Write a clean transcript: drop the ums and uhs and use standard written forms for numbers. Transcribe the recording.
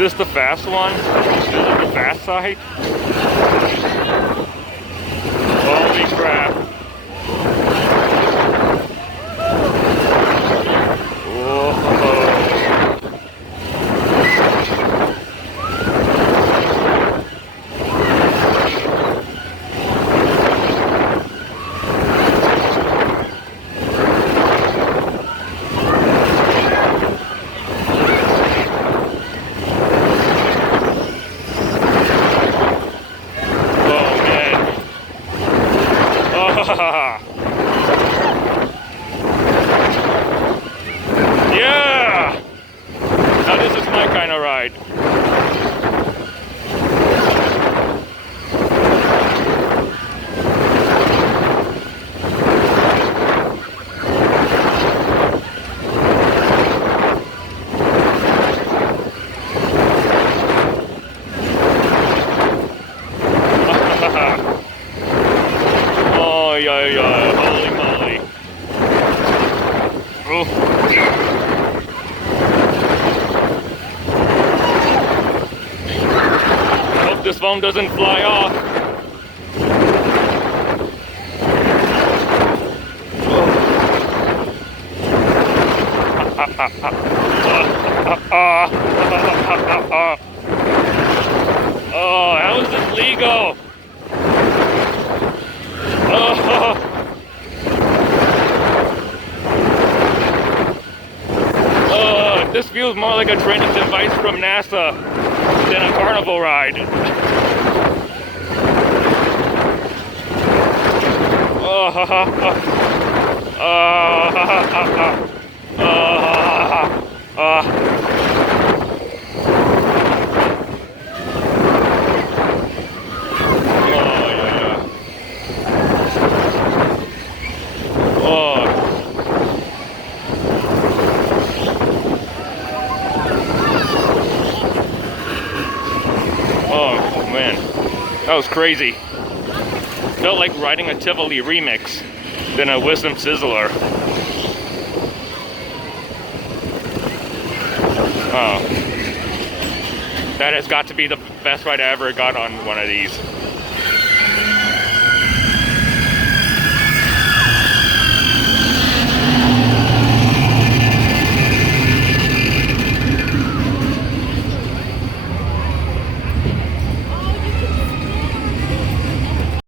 this the fast one? Is it the fast side? Holy crap. Yeah! Now this is my kind of ride. Oh, yeah, holy moly. Oh. I hope this foam doesn't fly off. Oh, how is this legal? This feels more like a training device from NASA than a carnival ride. Man, that was crazy. Felt like riding a Tivoli remix than a Wisdom Sizzler. Oh, that has got to be the best ride I ever got on one of these.